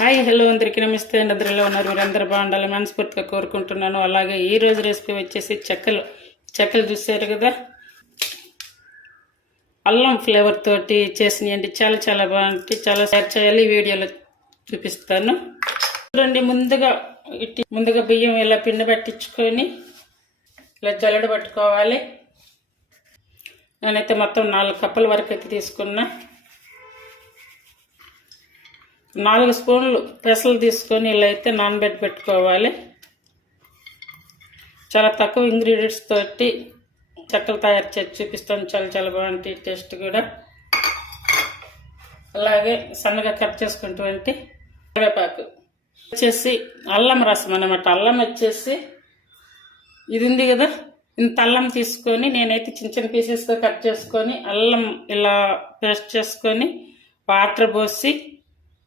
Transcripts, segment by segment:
Hi hello అందరికీ నమస్తే. నిద్రలో ఉన్నారు మీరందరూ బాగుండాలి మనస్ఫూర్తిగా కోరుకుంటున్నాను. అలాగే ఈ రోజు రెసిపీ వచ్చేసి చెక్కలు చూసారు కదా, అల్లం ఫ్లేవర్ తోటి చేసినాయండి. చాలా చాలా బాగుంటాయి. చాలా షేర్ చేయాలి, వీడియోలో చూపిస్తాను చూడండి. ముందుగా బియ్యం ఇలా పిండి పట్టించుకొని ఇలా జల్లెడ పట్టుకోవాలి. నేనైతే మొత్తం 4 కప్పుల వరకు అయితే తీసుకున్నా. 4 స్పూన్లు పెసలు తీసుకొని ఇలా అయితే నానబెట్టి పెట్టుకోవాలి. చాలా తక్కువ ఇంగ్రీడియంట్స్ తోటి చెక్కలు తయారు చేసి చూపిస్తాను. చాలా చాలా బాగుంటాయి, టేస్ట్ కూడా. అలాగే సన్నగా కట్ చేసుకుంటే కరివేపాకు వచ్చేసి అల్లం రసం అన్నమాట. అల్లం వచ్చేసి ఇది ఉంది కదా, ఇంత అల్లం తీసుకొని నేనైతే చిన్న చిన్న పీసెస్గా కట్ చేసుకొని అల్లం ఇలా పేస్ట్ చేసుకొని వాటర్ పోసి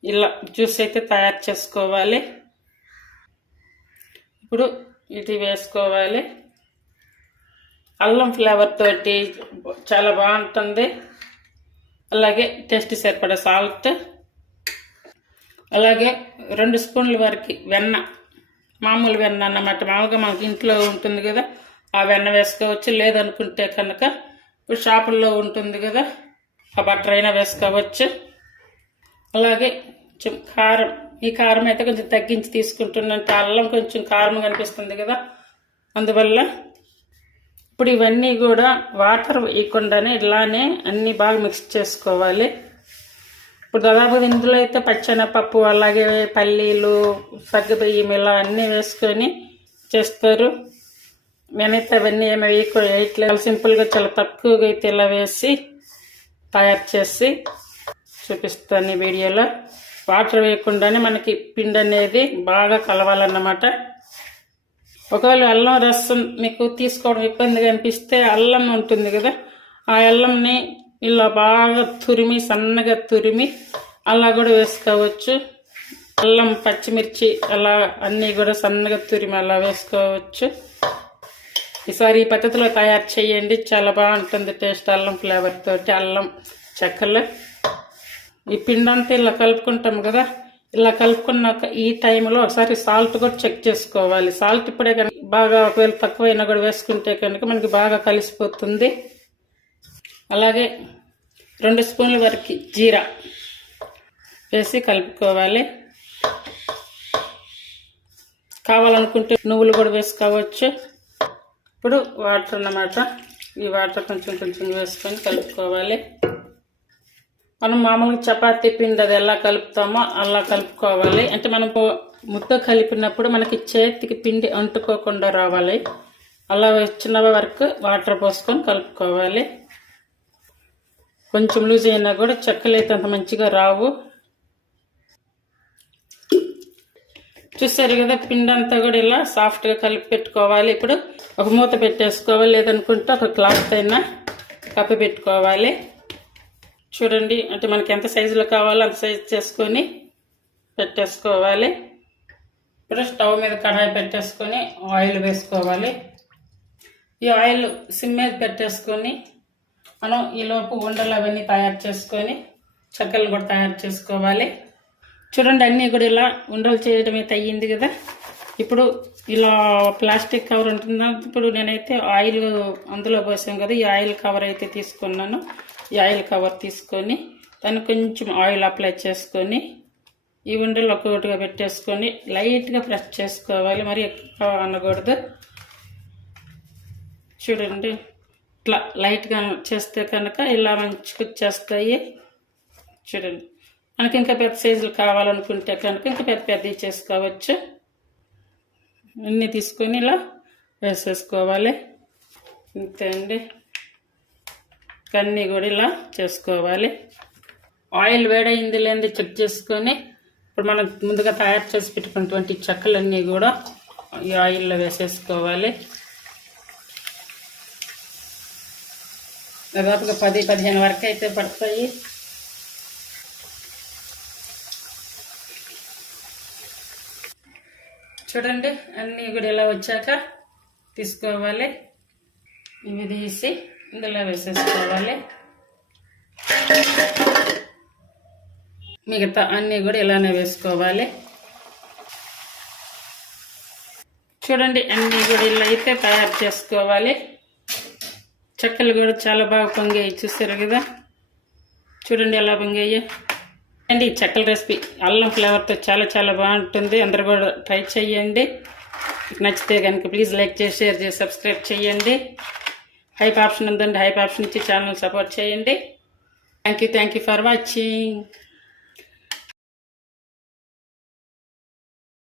ఇలా జ్యూస్ అయితే తయారు చేసుకోవాలి. ఇప్పుడు ఇది వేసుకోవాలి. అల్లం ఫ్లేవర్ తోటి చాలా బాగుంటుంది. అలాగే టేస్ట్ సరిపడా సాల్ట్, అలాగే 2 స్పూన్ల వరకు వెన్న, మామూలు వెన్న అన్నమాట. మామూలుగా మనకి ఇంట్లో ఉంటుంది కదా, ఆ వెన్న వేసుకోవచ్చు. లేదనుకుంటే కనుక ఇప్పుడు షాపుల్లో ఉంటుంది కదా, ఆ బటర్ అయినా వేసుకోవచ్చు. అలాగే కొంచెం కారం, ఈ కారం అయితే కొంచెం తగ్గించి తీసుకుంటున్నంటే అల్లం కొంచెం కారం కనిపిస్తుంది కదా, అందువల్ల ఇప్పుడు ఇవన్నీ కూడా వాటర్ వేయకుండానే ఇలానే అన్నీ బాగా మిక్స్ చేసుకోవాలి. ఇప్పుడు దాదాపు ఇందులో అయితే పచ్చెనపప్పు, అలాగే పల్లీలు, సగ్గుబియ్యం ఇలా అన్నీ వేసుకొని చేస్తారు. నేనైతే అవన్నీ ఏమి వేయట్లేదు. సింపుల్గా చాలా తక్కువగా అయితే ఇలా వేసి తయారు చేసి చూపిస్తాను ఈ వీడియోలో. వాటర్ వేయకుండానే మనకి పిండి అనేది బాగా కలవాలన్నమాట. ఒకవేళ అల్లం రసం మీకు తీసుకోవడం ఇబ్బందిగా అనిపిస్తే అల్లం ఉంటుంది కదా, ఆ అల్లంని ఇలా బాగా సన్నగా తురిమి అలా కూడా వేసుకోవచ్చు. అల్లం, పచ్చిమిర్చి అలా అన్నీ కూడా సన్నగా తురిమి అలా వేసుకోవచ్చు. ఈసారి ఈ పద్ధతిలో తయారు చేయండి, చాలా బాగుంటుంది టేస్ట్. అల్లం ఫ్లేవర్ తోటి అల్లం చెక్కలు. ఈ పిండి అంతా ఇలా కలుపుకుంటాం కదా, ఇలా కలుపుకున్నాక ఈ టైంలో ఒకసారి సాల్ట్ కూడా చెక్ చేసుకోవాలి. సాల్ట్ ఇప్పుడే కనుక బాగా ఒకవేళ తక్కువైనా కూడా వేసుకుంటే కనుక మనకి బాగా కలిసిపోతుంది. అలాగే 2 స్పూన్ల వరకు జీరా వేసి కలుపుకోవాలి. కావాలనుకుంటే నువ్వులు కూడా వేసుకోవచ్చు. ఇప్పుడు వాటర్ అన్నమాట, ఈ వాటర్ కొంచెం కొంచెం వేసుకొని కలుపుకోవాలి. మనం మామూలుగా చపాతీ పిండి అది ఎలా కలుపుతామో అలా కలుపుకోవాలి. అంటే మనం ముద్ద కలిపినప్పుడు మనకి చేతికి పిండి అంటుకోకుండా రావాలి. అలా వచ్చిన వరకు వాటర్ పోసుకొని కలుపుకోవాలి. కొంచెం లూజ్ అయినా కూడా చెక్కలు అయితే అంత మంచిగా రావు. చూసారు కదా, పిండి అంతా కూడా ఇలా సాఫ్ట్గా కలిపి పెట్టుకోవాలి. ఇప్పుడు ఒక మూత పెట్టేసుకోవాలి, లేదనుకుంటే ఒక క్లాత్ అయినా కప్పి పెట్టుకోవాలి. చూడండి, అంటే మనకి ఎంత సైజులో కావాలో అంత సైజు చేసుకొని పెట్టేసుకోవాలి. ఇప్పుడు స్టవ్ మీద కడాయి పెట్టేసుకొని ఆయిల్ వేసుకోవాలి. ఈ ఆయిల్ సిమ్ మీద పెట్టేసుకొని మనం ఈలోపు ఉండలు అవన్నీ తయారు చేసుకొని చెక్కలు కూడా తయారు చేసుకోవాలి. చూడండి, అన్నీ కూడా ఇలా ఉండలు చేయడం అయితే అయ్యింది కదా. ఇప్పుడు ఇలా ప్లాస్టిక్ కవర్ ఉంటుందా, ఇప్పుడు నేనైతే ఆయిల్ అందులో పోసాం కదా, ఈ ఆయిల్ కవర్ అయితే తీసుకున్నాను. ఈ ఆయిల్ కవర్ తీసుకొని దాన్ని కొంచెం ఆయిల్ అప్లై చేసుకొని ఈ ఉండలు ఒక్కొక్కటిగా పెట్టేసుకొని లైట్గా ప్రెస్ చేసుకోవాలి, మరి ఎక్కువ అనకూడదు. చూడండి, ఇట్లా లైట్గా చేస్తే కనుక ఇలా మంచిగా వచ్చేస్తాయి. చూడండి, మనకి ఇంకా పెద్ద సైజులు కావాలనుకుంటే కనుక ఇంకా పెద్ద పెద్దవి చేసుకోవచ్చు. అన్నీ తీసుకొని ఇలా వేసేసుకోవాలి. అంతే అండి, అన్నీ కూడా ఇలా చేసుకోవాలి. ఆయిల్ వేడైంది లేనిది చెక్ చేసుకొని ఇప్పుడు మనం ముందుగా తయారు చేసి పెట్టుకున్నటువంటి చెక్కలన్నీ కూడా ఈ ఆయిల్లో వేసేసుకోవాలి. దాదాపుగా 10-15 వరకు అయితే పడతాయి. చూడండి, అన్నీ కూడా ఇలా వచ్చాక తీసుకోవాలి. ఇవి తీసి ఇందులో వేసేసుకోవాలి. మిగతా అన్నీ కూడా ఇలానే వేసుకోవాలి. చూడండి అన్నీ కూడా ఇలా అయితే తయారు చేసుకోవాలి. చెక్కలు కూడా చాలా బాగా పొంగాయి, చూసారు కదా. చూడండి ఎలా పొంగాయి అండి. చెక్కల రెసిపీ అల్లం ఫ్లేవర్తో చాలా చాలా బాగుంటుంది. అందరూ కూడా ట్రై చేయండి. నచ్చితే కనుక ప్లీజ్ లైక్ చేసి, షేర్ చేసి, సబ్స్క్రైబ్ చేయండి. హైప్ ఆప్షన్ ఉందండి, హైప్ ఆప్షన్ ఇచ్చి ఛానల్ సపోర్ట్ చేయండి. Thank you for watching.